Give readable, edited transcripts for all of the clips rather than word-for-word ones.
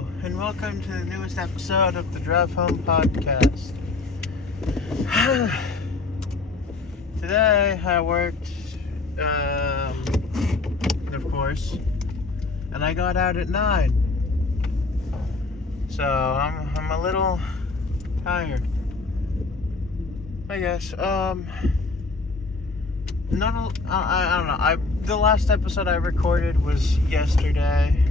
Hello, and welcome to the newest episode of the Drive Home Podcast. Today I worked, of course, and I got out at 9. So I'm a little tired, I guess. I don't know. The last episode I recorded was yesterday.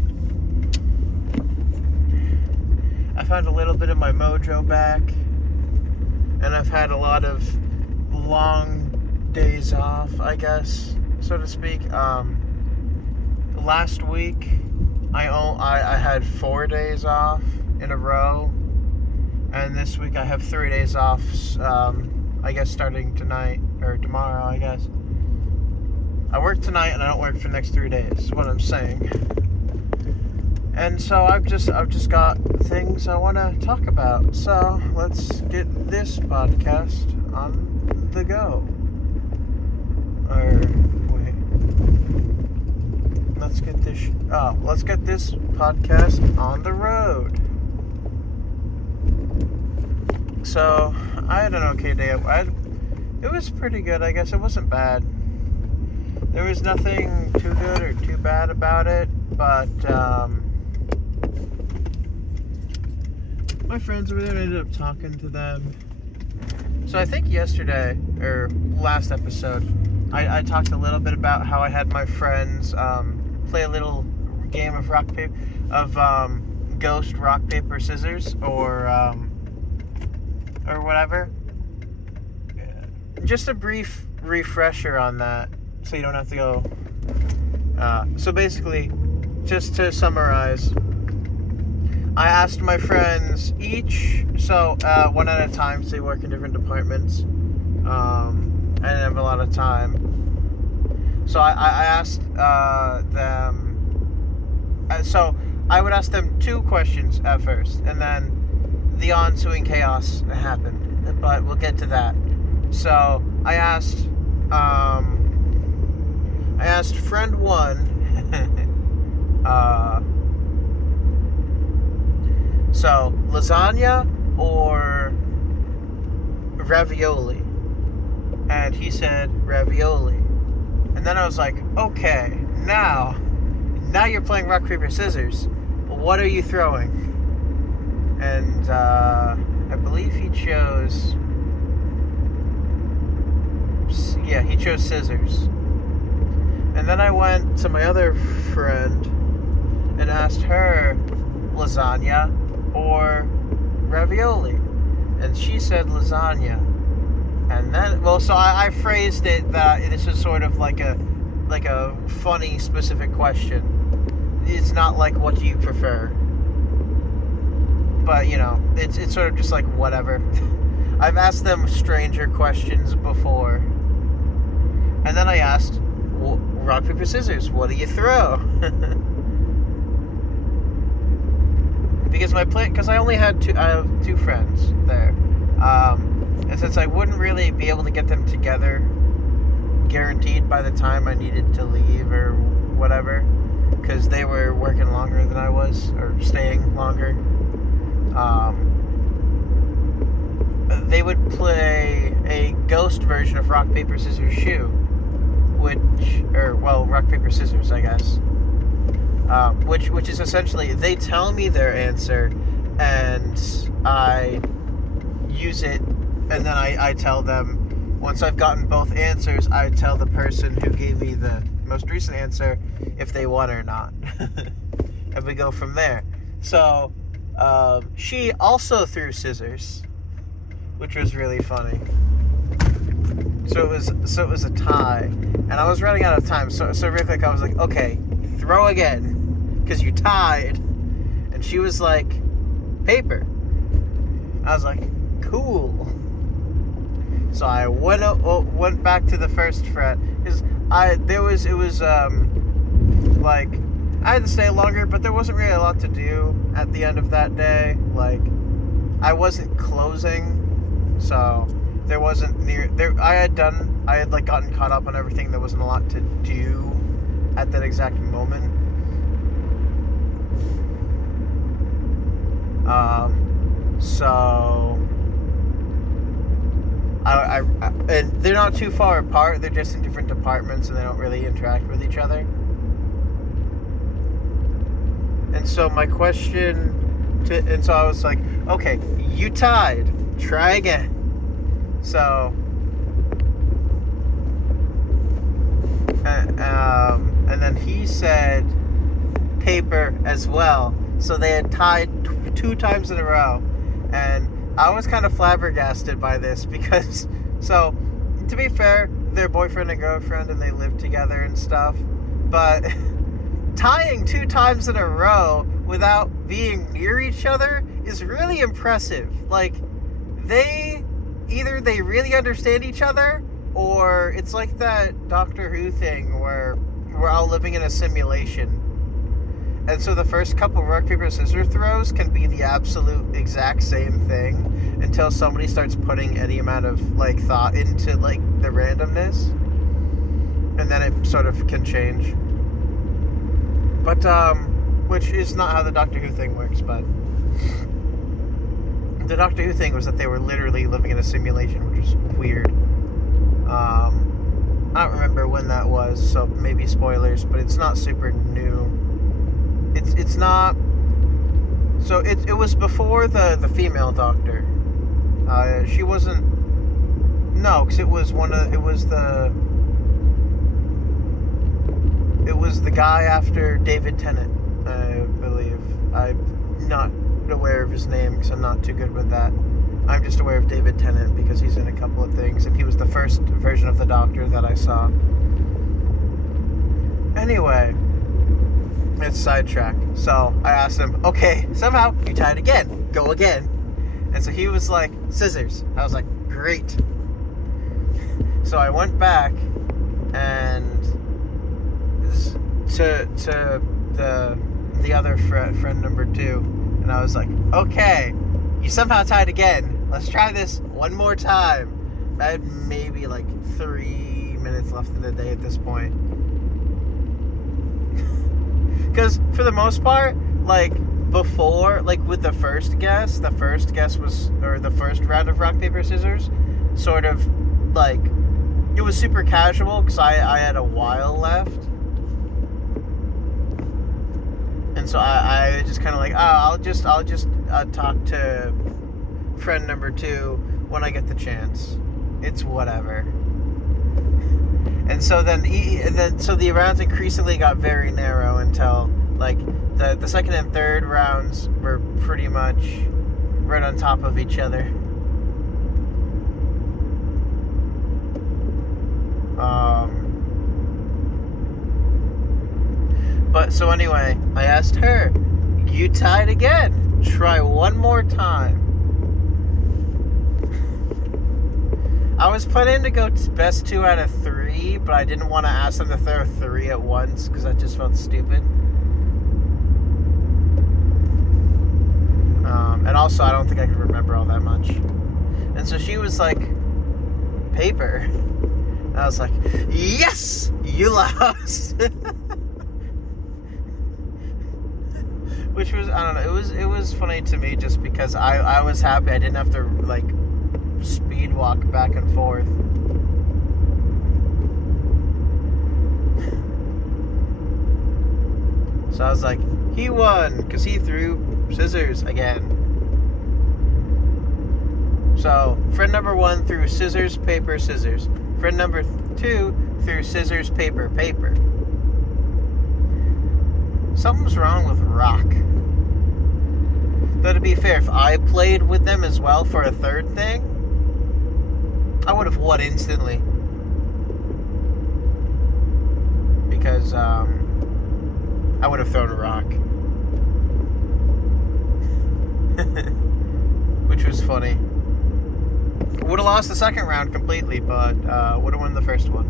I found a little bit of my mojo back, and I've had a lot of long days off, I guess, so to speak. Last week, I had 4 days off in a row, and this week I have 3 days off, I guess starting tonight, or tomorrow, I guess. I work tonight and I don't work for the next 3 days, is what I'm saying. And so I've just got things I want to talk about. So let's get this podcast on the go. Let's get this podcast on the road. So I had an okay day. It was pretty good, I guess. It wasn't bad. There was nothing too good or too bad about it, but my friends over there, I ended up talking to them. So I think yesterday, or last episode, I talked a little bit about how I had my friends play a little game of ghost rock, paper, scissors, or whatever. Just a brief refresher on that, so you don't have to go. So basically, just to summarize, I asked my friends each, one at a time, so they work in different departments. I didn't have a lot of time. So I asked them, so I would ask them 2 questions at first, and then the ensuing chaos happened, but we'll get to that. So I asked friend 1, so lasagna or ravioli? And he said ravioli. And then I was like, okay, now you're playing rock, paper, scissors. What are you throwing? And I believe he chose scissors. And then I went to my other friend and asked her lasagna or ravioli. And she said lasagna. And then, so I phrased it that this is sort of like a funny, specific question. It's not like, what do you prefer? But, it's sort of just like, whatever. I've asked them stranger questions before. And then I asked, rock, paper, scissors, what do you throw? Because I only had I have 2 friends there. And since I wouldn't really be able to get them together, guaranteed by the time I needed to leave or whatever, because they were working longer than I was, or staying longer, they would play a ghost version of rock, paper, scissors, shoe, rock, paper, scissors, I guess, which is essentially, they tell me their answer, and I use it, and then I tell them, once I've gotten both answers, I tell the person who gave me the most recent answer if they won or not. And we go from there. So, she also threw scissors, which was really funny. So it was a tie. And I was running out of time, so real quick I was like, okay, throw again, because you tied. And she was like, paper. I was like, cool. So I went back to the first fret, because I had to stay longer, but there wasn't really a lot to do at the end of that day. Like, I wasn't closing, so there wasn't I had gotten caught up on everything. There wasn't a lot to do at that exact moment. so and they're not too far apart. They're just in different departments, and they don't really interact with each other. And so my question and so I was like, okay, you tied. Try again. So, and then he said paper as well. So they had tied 2 times in a row. And I was kind of flabbergasted by this because, so, to be fair, they're boyfriend and girlfriend and they live together and stuff. But tying 2 times in a row without being near each other is really impressive. Like, either they really understand each other, or it's like that Doctor Who thing where we're all living in a simulation. And so the first couple rock, paper, scissors throws can be the absolute exact same thing until somebody starts putting any amount of, like, thought into, like, the randomness. And then it sort of can change. But, which is not how the Doctor Who thing works, but the Doctor Who thing was that they were literally living in a simulation, which was weird. I don't remember when that was, so maybe spoilers, but it's not super new. It's not. So it was before the female Doctor. She wasn't. No, because it was the guy after David Tennant, I believe. I'm not aware of his name because I'm not too good with that. I'm just aware of David Tennant because he's in a couple of things, and he was the first version of the Doctor that I saw. Anyway, it's sidetrack. So I asked him, okay, somehow you tied again. Go again. And so he was like, scissors. I was like, great. So I went back and to the other friend number 2, and I was like, okay, you somehow tied again. Let's try this one more time. I had maybe like 3 minutes left in the day at this point. Because for the most part, like before, like with the first guess was, or the first round of rock, paper, scissors, sort of like, it was super casual because I had a while left. And so I just kind of like, I'll just talk to friend number 2 when I get the chance. It's whatever. And so so the rounds increasingly got very narrow until like the second and third rounds were pretty much right on top of each other. But so anyway, I asked her, you tied again. Try one more time. I was planning to go best 2 out of 3, but I didn't want to ask them to throw 3 at once because that just felt stupid. And also, I don't think I could remember all that much. And so she was like, paper. And I was like, yes, you lost. Which was, I don't know, it was funny to me just because I was happy I didn't have to like speed walk back and forth. So I was like, he won because he threw scissors again. So friend number 1 threw scissors, paper, scissors. Friend number 2 threw scissors, paper, paper. Something's wrong with rock. Though to be fair, if I played with them as well for a third thing, I would have won instantly. Because I would have thrown a rock. Which was funny. Would have lost the second round completely, but would have won the first one.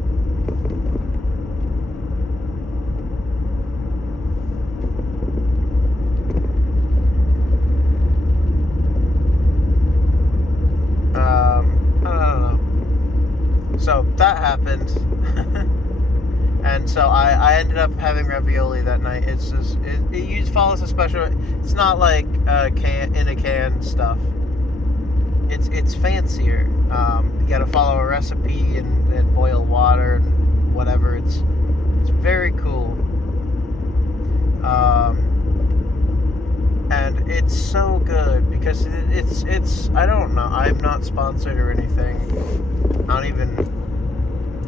I don't know. So that happened. And so I ended up having ravioli that night. It follows a special. It's not like in a can stuff. it's fancier. You gotta follow a recipe and boil water and whatever. It's very cool. And it's so good because it's I don't know. I'm not sponsored or anything. I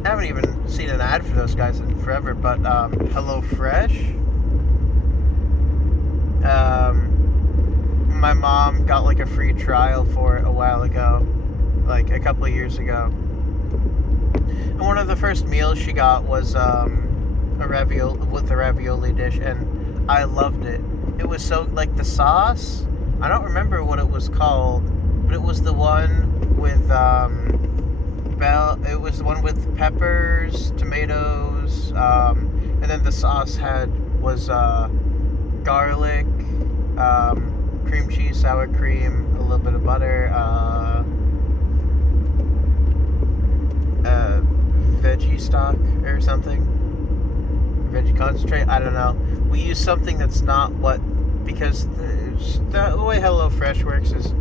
haven't even seen an ad for those guys in forever. But HelloFresh. My mom got like a free trial for it a while ago, like a couple of years ago. And one of the first meals she got was a ravioli dish, and I loved it. It was so, like, the sauce, I don't remember what it was called, but it was the one with it was the one with peppers, tomatoes, and then the sauce was garlic, cream cheese, sour cream, a little bit of butter, veggie stock or something, veggie concentrate, I don't know. We use something that's not because the way HelloFresh works is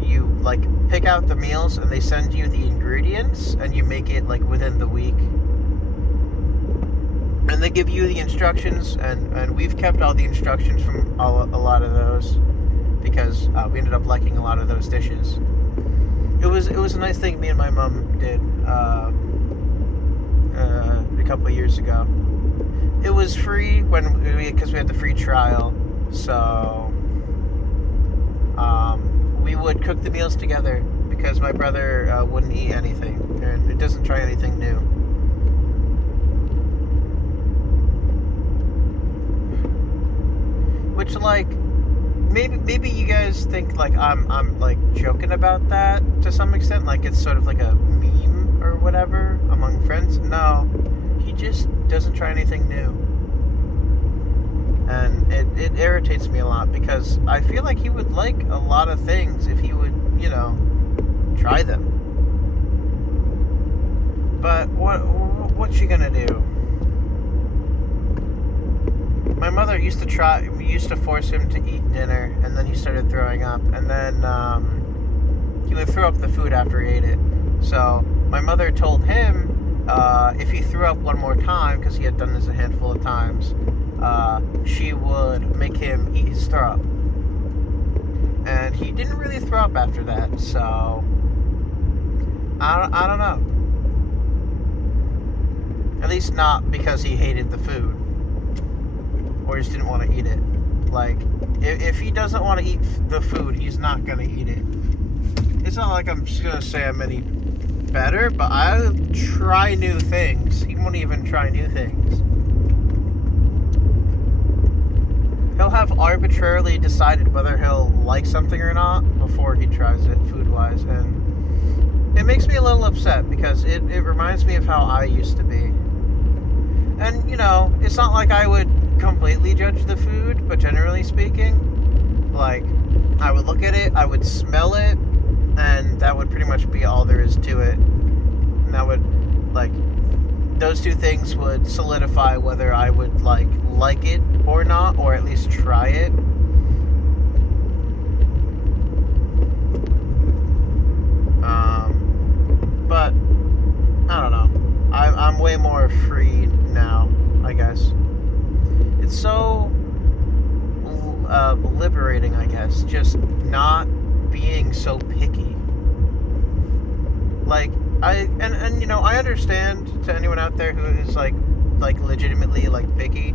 you like pick out the meals and they send you the ingredients and you make it like within the week. And they give you the instructions, and we've kept all the instructions from a lot of those because we ended up liking a lot of those dishes. It was a nice thing me and my mom did a couple of years ago. It was free because we had the free trial, so we would cook the meals together because my brother wouldn't eat anything, and it doesn't try anything new. Which, like, maybe you guys think like I'm like joking about that to some extent, like it's sort of like a meme or whatever among friends. No, he just doesn't try anything new, and it irritates me a lot because I feel like he would like a lot of things if he would, try them. But what's you gonna do? My mother used to force him to eat dinner, and then he started throwing up, and then he would throw up the food after he ate it. So my mother told him if he threw up one more time, because he had done this a handful of times, she would make him eat his throw up. And he didn't really throw up after that, so I don't know. At least not because he hated the food. Or just didn't want to eat it. Like, if he doesn't want to eat the food, he's not going to eat it. It's not like I'm just going to say I'm any better, but I try new things. He won't even try new things. He'll have arbitrarily decided whether he'll like something or not before he tries it, food-wise. And it makes me a little upset because it reminds me of how I used to be. And, it's not like I would completely judge the food, but generally speaking, like, I would look at it, I would smell it, and that would pretty much be all there is to it. And that would, like, those two things would solidify whether I would like it or not, or at least try it. But I don't know. I'm way more free now, I guess. It's so liberating, I guess, just not being so picky. Like, I understand to anyone out there who is like legitimately like picky,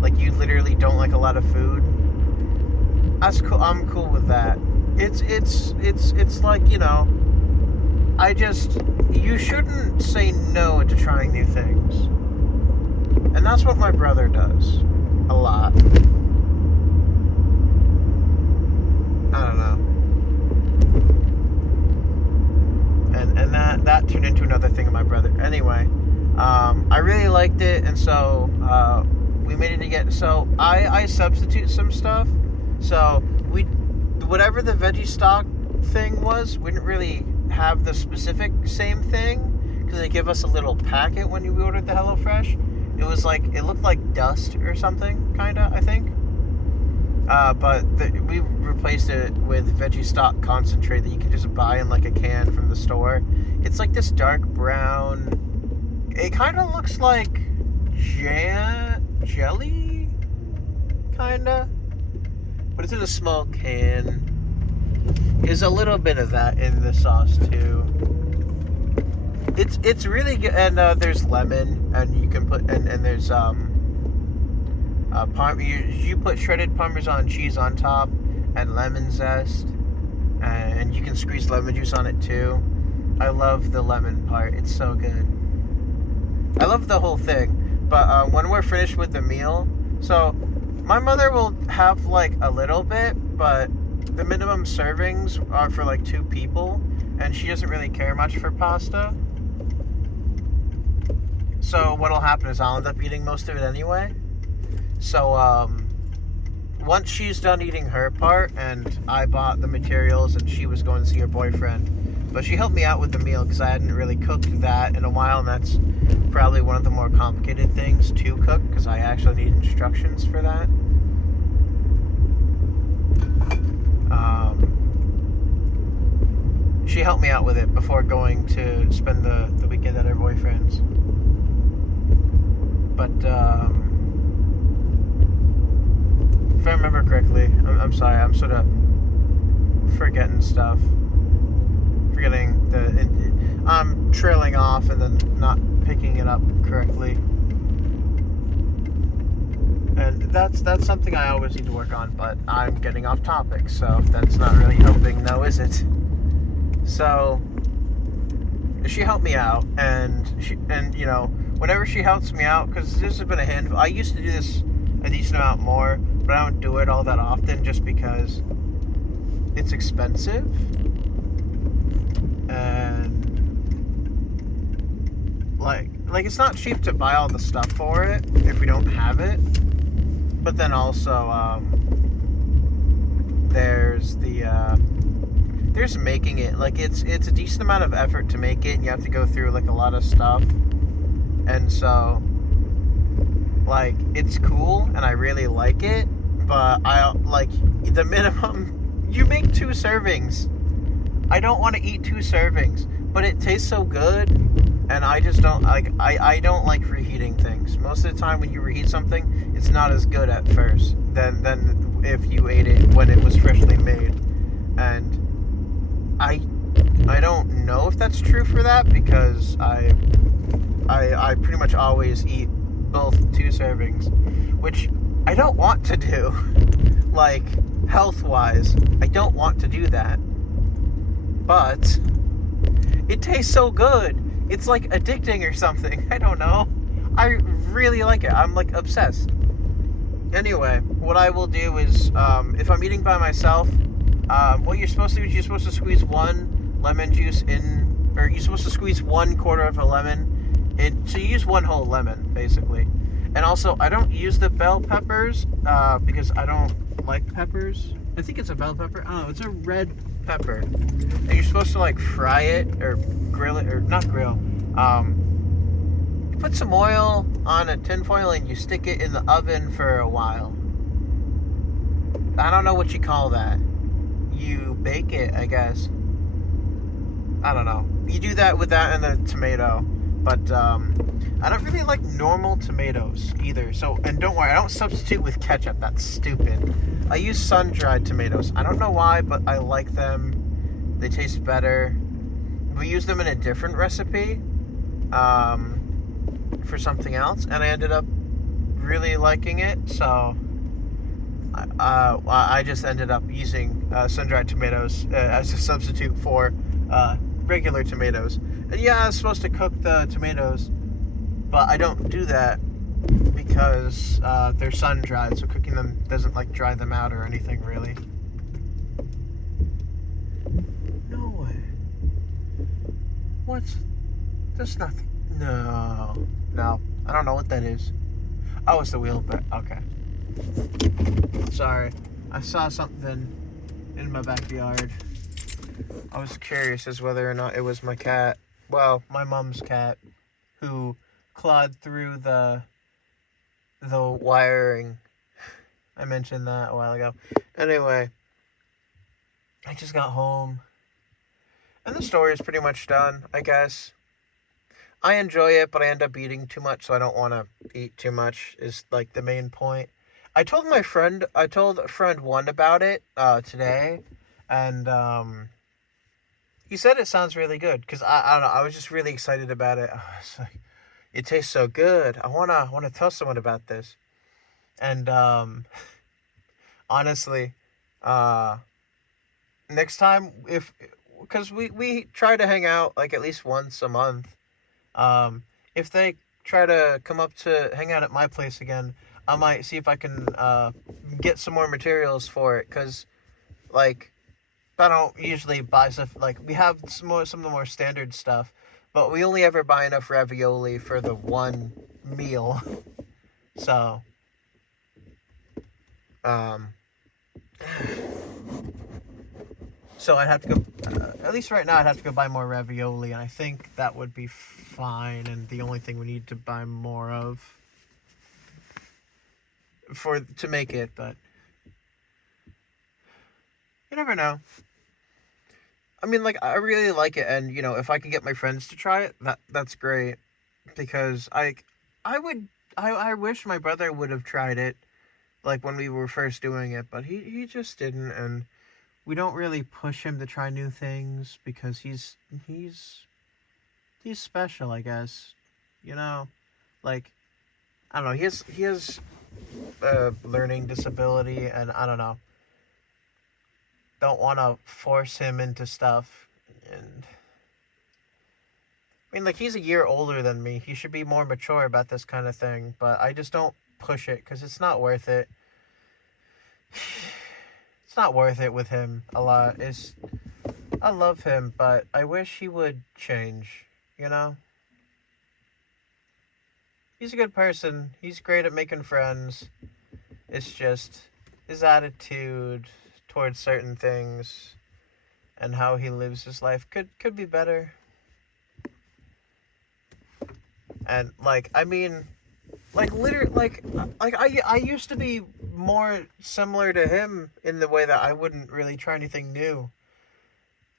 like you literally don't like a lot of food. That's cool. I'm cool with that. It's like, you shouldn't say no to trying new things. And that's what my brother does a lot. I don't know. And that turned into another thing of my brother. Anyway, I really liked it, and so we made it again. So I substitute some stuff. So whatever the veggie stock thing was, we didn't really have the specific same thing because they give us a little packet when we ordered the HelloFresh. It was like, it looked like dust or something, kinda, I think. But we replaced it with veggie stock concentrate that you can just buy in like a can from the store. It's like this dark brown. It kind of looks like jelly, kinda, but it's in a small can. There's a little bit of that in the sauce too. It's really good, and there's lemon, and you can put and there's you put shredded Parmesan cheese on top and lemon zest, and you can squeeze lemon juice on it too. I love the lemon part. It's so good. I love the whole thing. But when we're finished with the meal, so my mother will have like a little bit, but the minimum servings are for like 2 people, and she doesn't really care much for pasta. So what'll happen is I'll end up eating most of it anyway. So once she's done eating her part, and I bought the materials, and she was going to see her boyfriend, but she helped me out with the meal because I hadn't really cooked that in a while, and that's probably one of the more complicated things to cook because I actually need instructions for that. She helped me out with it before going to spend the weekend at her boyfriend's. But if I remember correctly, I'm sorry, I'm sort of forgetting stuff. I'm trailing off and then not picking it up correctly. And that's something I always need to work on, but I'm getting off topic, so that's not really helping though, is it? So she helped me out, and you know, whenever she helps me out, because this has been a handful. I used to do this a decent amount more, but I don't do it all that often just because it's expensive. And like it's not cheap to buy all the stuff for it if we don't have it. But then also there's making it. Like it's a decent amount of effort to make it, and you have to go through like a lot of stuff. And so like it's cool and I really like it, but I like the minimum. You make 2 servings. I don't want to eat 2 servings, but it tastes so good, and I just don't like. I don't like reheating things. Most of the time, when you reheat something, it's not as good at first than if you ate it when it was freshly made. And I don't know if that's true for that, because I pretty much always eat both 2 servings, which I don't want to do. Like health-wise, I don't want to do that. But it tastes so good. It's like addicting or something. I don't know. I really like it. I'm like obsessed. Anyway, what I will do is, if I'm eating by myself, what you're supposed to do is you're supposed to squeeze 1 lemon juice in, or you're supposed to squeeze 1/4 of a lemon in. So you use 1 whole lemon, basically. And also, I don't use the bell peppers, because I don't like peppers. I think it's a bell pepper. Oh, it's a red pepper. And you're supposed to like fry it or grill it, or not grill. You put some oil on a tin foil and you stick it in the oven for a while. I don't know what you call that. You bake it, I guess. I don't know. You do that with that and the tomato. But I don't really like normal tomatoes either. So, and don't worry, I don't substitute with ketchup. That's stupid. I use sun-dried tomatoes. I don't know why, but I like them. They taste better. We use them in a different recipe for something else, and I ended up really liking it. So I just ended up using sun-dried tomatoes as a substitute for regular tomatoes. And yeah, I was supposed to cook the tomatoes, but I don't do that because they're sun-dried, so cooking them doesn't like dry them out or anything really. No way. What's... There's nothing. No. I don't know what that is. Oh, it's the wheel, but okay. Sorry. I saw something in my backyard. I was curious as whether or not it was my cat. Well, my mom's cat, who clawed through the wiring. I mentioned that a while ago. Anyway, I just got home. And the story is pretty much done, I guess. I enjoy it, but I end up eating too much, so I don't want to eat too much, is like the main point. I told friend one about it today, and he said it sounds really good, because I don't know, I was just really excited about it. I was like, it tastes so good. I wanna tell someone about this. And honestly, uh, next time, if because we try to hang out like at least once a month. If they try to come up to hang out at my place again, I might see if I can get some more materials for it. Cause like I don't usually buy stuff. Like we have some of the more standard stuff, but we only ever buy enough ravioli for the one meal. So um, so I'd have to go. At least right now, I'd have to go buy more ravioli, and I think that would be fine. And the only thing we need to buy more of to make it, but you never know. I mean, like I really like it, and if I can get my friends to try it, that's great. Because I would, I wish my brother would have tried it, like when we were first doing it, but he just didn't, and we don't really push him to try new things because he's special, I guess. You know, like I don't know. He has a learning disability, and I don't know. Don't want to force him into stuff, and I mean, like he's a year older than me. He should be more mature about this kind of thing, but I just don't push it because it's not worth it. It's not worth it with him a lot. I love him, but I wish he would change. You know. He's a good person. He's great at making friends. It's just his attitude towards certain things and how he lives his life could be better. And like I mean, like literally, like I used to be more similar to him in the way that I wouldn't really try anything new.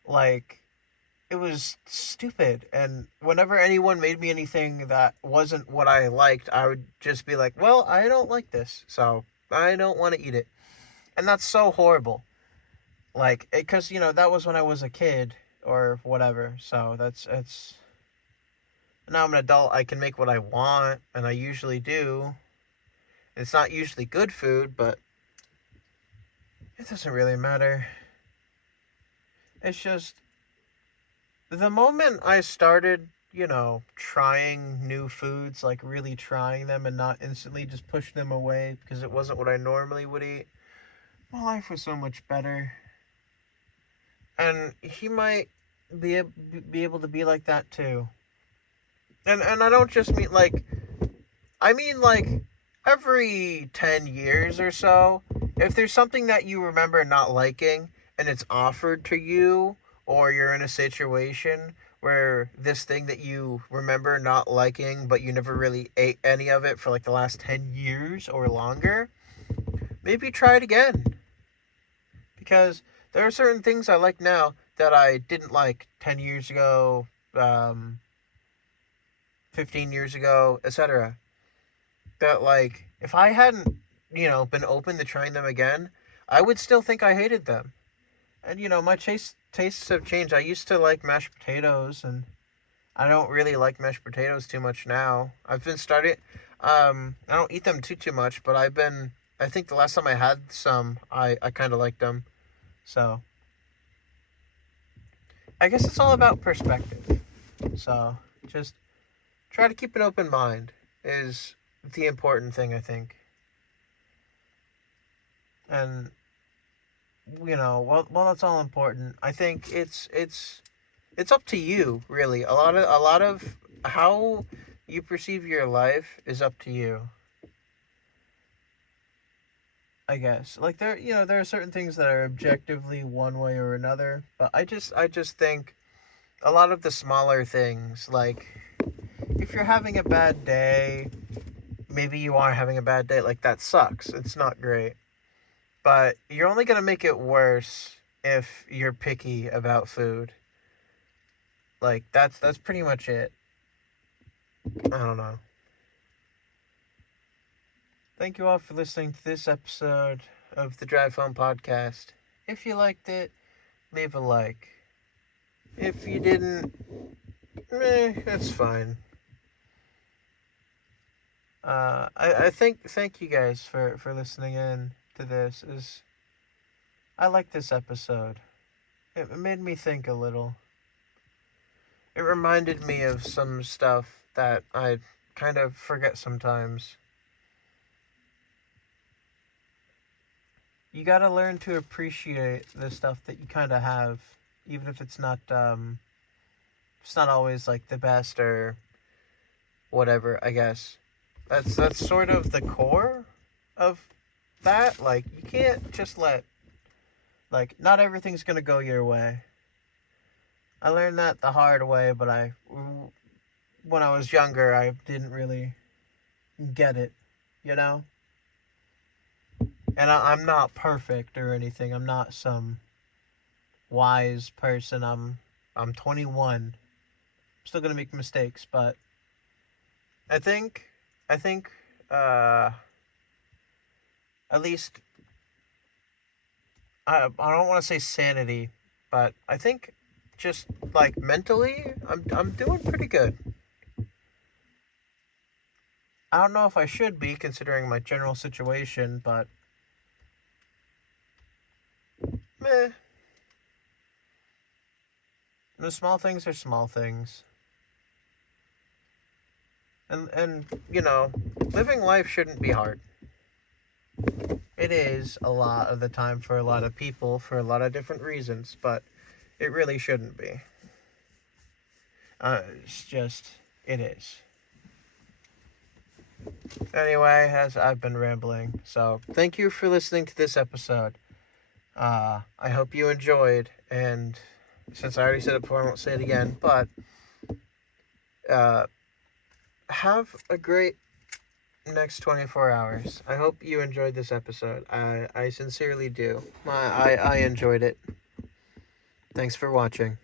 Like it was stupid, and whenever anyone made me anything that wasn't what I liked, I would just be like, well, I don't like this, so I don't want to eat it. And that's so horrible. Like because that was when I was a kid or whatever, so that's now I'm an adult. I can make what I want, and I usually do. It's not usually good food, but it doesn't really matter. It's just the moment I started, trying new foods, like really trying them and not instantly just pushing them away because it wasn't what I normally would eat, my life was so much better. And he might be able to be like that too. And I don't just mean like, I mean like every 10 years or so, if there's something that you remember not liking and it's offered to you, or you're in a situation where this thing that you remember not liking but you never really ate any of it for like the last 10 years or longer, maybe try it again. Because there are certain things I like now that I didn't like 10 years ago, 15 years ago, etc. That, like, if I hadn't, been open to trying them again, I would still think I hated them. And, my tastes have changed. I used to like mashed potatoes, and I don't really like mashed potatoes too much now. I've been starting, I don't eat them too much, but I think the last time I had some, I kind of liked them. So, I guess it's all about perspective. So, just try to keep an open mind is the important thing, I think. And well, that's all important. I think it's up to you, really. A lot of how you perceive your life is up to you. I guess. Like there are certain things that are objectively one way or another, but I just think a lot of the smaller things, like if you're having a bad day, maybe you are having a bad day, like that sucks. It's not great. But you're only going to make it worse if you're picky about food. Like, that's pretty much it. I don't know. Thank you all for listening to this episode of the Drive Home Podcast. If you liked it, leave a like. If you didn't, it's fine. I think thank you guys for listening in to this. I like this episode. It made me think a little. It reminded me of some stuff that I kind of forget sometimes. You gotta learn to appreciate the stuff that you kind of have, even if it's not always like the best or whatever. I guess that's sort of the core of that. Like, you can't just let, like, not everything's gonna go your way. I learned that the hard way, but when I was younger, I didn't really get it, you know? And I'm not perfect or anything. I'm not some wise person. I'm 21. I'm still gonna make mistakes, but I think at least I don't want to say sanity, but I think just like mentally, I'm doing pretty good. I don't know if I should be considering my general situation, but meh. The small things are small things. And you know, living life shouldn't be hard. It is a lot of the time for a lot of people for a lot of different reasons, but it really shouldn't be. It is. Anyway, as I've been rambling, so thank you for listening to this episode. I hope you enjoyed, and since I already said it before, I won't say it again, but have a great next 24 hours. I hope you enjoyed this episode. I sincerely do. I enjoyed it. Thanks for watching.